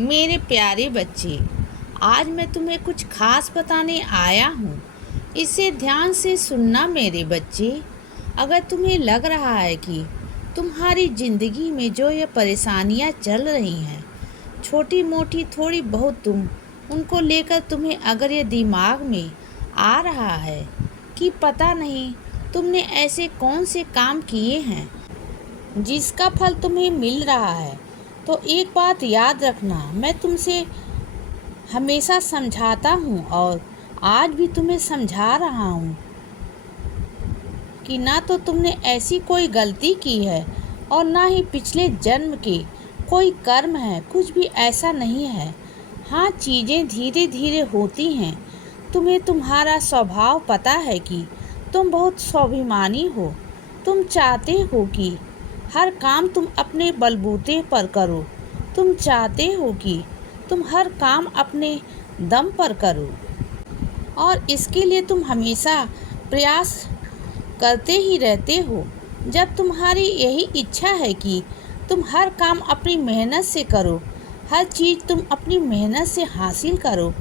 मेरे प्यारे बच्चे, आज मैं तुम्हें कुछ खास बताने आया हूँ। इसे ध्यान से सुनना मेरे बच्चे। अगर तुम्हें लग रहा है कि तुम्हारी ज़िंदगी में जो ये परेशानियाँ चल रही हैं, छोटी मोटी थोड़ी बहुत, उनको लेकर तुम्हें अगर ये दिमाग में आ रहा है कि पता नहीं तुमने ऐसे कौन से काम किए हैं जिसका फल तुम्हें मिल रहा है, तो एक बात याद रखना, मैं तुमसे हमेशा समझाता हूँ और आज भी तुम्हें समझा रहा हूँ कि ना तो तुमने ऐसी कोई गलती की है और ना ही पिछले जन्म के कोई कर्म है, कुछ भी ऐसा नहीं है। हाँ, चीज़ें धीरे धीरे होती हैं। तुम्हें तुम्हारा स्वभाव पता है कि तुम बहुत स्वाभिमानी हो। तुम चाहते हो कि हर काम तुम अपने बलबूते पर करो। तुम चाहते हो कि तुम हर काम अपने दम पर करो और इसके लिए तुम हमेशा प्रयास करते ही रहते हो। जब तुम्हारी यही इच्छा है कि तुम हर काम अपनी मेहनत से करो, हर चीज़ तुम अपनी मेहनत से हासिल करो,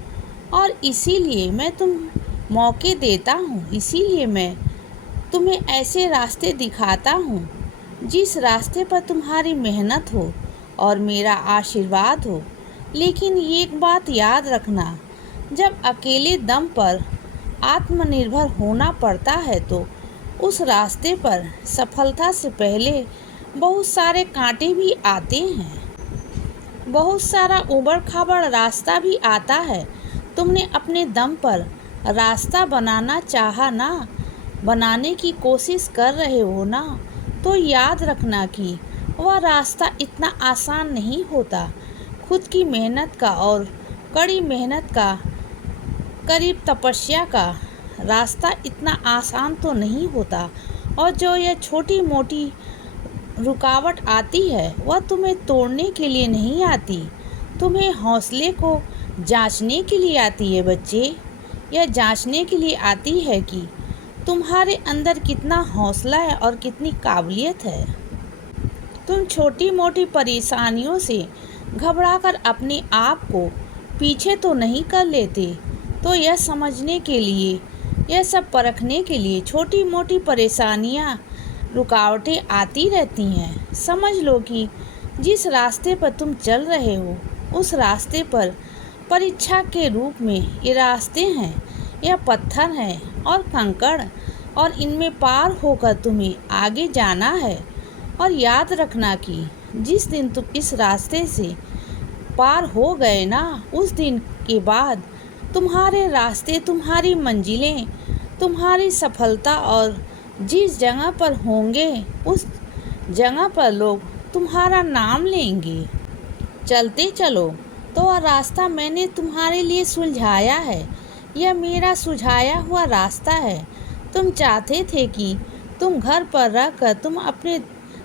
और इसीलिए मैं तुम मौके देता हूँ, इसीलिए मैं तुम्हें ऐसे रास्ते दिखाता हूँ जिस रास्ते पर तुम्हारी मेहनत हो और मेरा आशीर्वाद हो। लेकिन एक बात याद रखना, जब अकेले दम पर आत्मनिर्भर होना पड़ता है तो उस रास्ते पर सफलता से पहले बहुत सारे कांटे भी आते हैं, बहुत सारा उबड़ खाबड़ रास्ता भी आता है। तुमने अपने दम पर रास्ता बनाना चाहा ना, बनाने की कोशिश कर रहे हो ना, तो याद रखना कि वह रास्ता इतना आसान नहीं होता। खुद की मेहनत का और कड़ी मेहनत का, करीब तपस्या का रास्ता इतना आसान तो नहीं होता। और जो यह छोटी मोटी रुकावट आती है वह तुम्हें तोड़ने के लिए नहीं आती, तुम्हें हौसले को जांचने के लिए आती है बच्चे। यह जांचने के लिए आती है कि तुम्हारे अंदर कितना हौसला है और कितनी काबिलियत है। तुम छोटी मोटी परेशानियों से घबराकर अपने आप को पीछे तो नहीं कर लेते। तो यह समझने के लिए, यह सब परखने के लिए छोटी मोटी परेशानियां, रुकावटें आती रहती हैं। समझ लो कि जिस रास्ते पर तुम चल रहे हो उस रास्ते पर परीक्षा के रूप में ये रास्ते हैं, यह पत्थर हैं और कंकड़, और इनमें पार होकर तुम्हें आगे जाना है। और याद रखना कि जिस दिन तुम इस रास्ते से पार हो गए ना, उस दिन के बाद तुम्हारे रास्ते, तुम्हारी मंजिलें, तुम्हारी सफलता और जिस जगह पर होंगे उस जगह पर लोग तुम्हारा नाम लेंगे। चलते चलो, तो वह रास्ता मैंने तुम्हारे लिए सुलझाया है। यह मेरा सुझाया हुआ रास्ता है। तुम चाहते थे कि तुम घर पर रहकर तुम अपने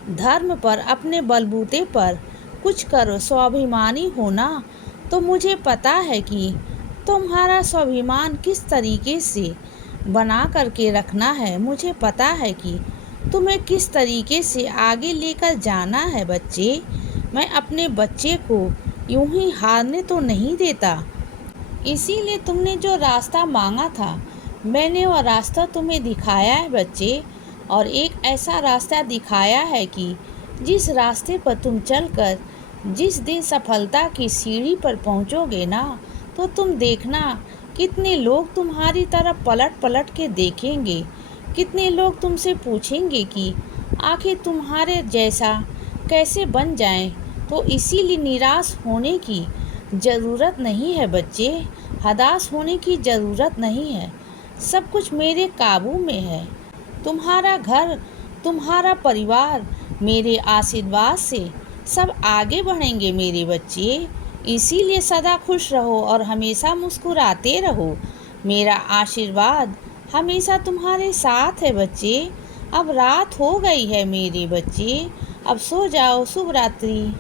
धर्म पर, अपने बलबूते पर कुछ करो, स्वाभिमानी होना। तो मुझे पता है कि तुम्हारा स्वाभिमान किस तरीके से बना करके रखना है। मुझे पता है कि तुम्हें किस तरीके से आगे लेकर जाना है बच्चे। मैं अपने बच्चे को यूं ही हारने तो नहीं देता। इसीलिए तुमने जो रास्ता मांगा था, मैंने वह रास्ता तुम्हें दिखाया है बच्चे। और एक ऐसा रास्ता दिखाया है कि जिस रास्ते पर तुम चलकर जिस दिन सफलता की सीढ़ी पर पहुंचोगे ना, तो तुम देखना कितने लोग तुम्हारी तरफ पलट पलट के देखेंगे। कितने लोग तुमसे पूछेंगे कि आखिर तुम्हारे जैसा कैसे बन जाएं। तो इसीलिए निराश होने की ज़रूरत नहीं है बच्चे, हताश होने की ज़रूरत नहीं है। सब कुछ मेरे काबू में है। तुम्हारा घर, तुम्हारा परिवार मेरे आशीर्वाद से सब आगे बढ़ेंगे मेरे बच्चे। इसीलिए सदा खुश रहो और हमेशा मुस्कुराते रहो। मेरा आशीर्वाद हमेशा तुम्हारे साथ है बच्चे। अब रात हो गई है मेरे बच्चे, अब सो जाओ। शुभ रात्रि।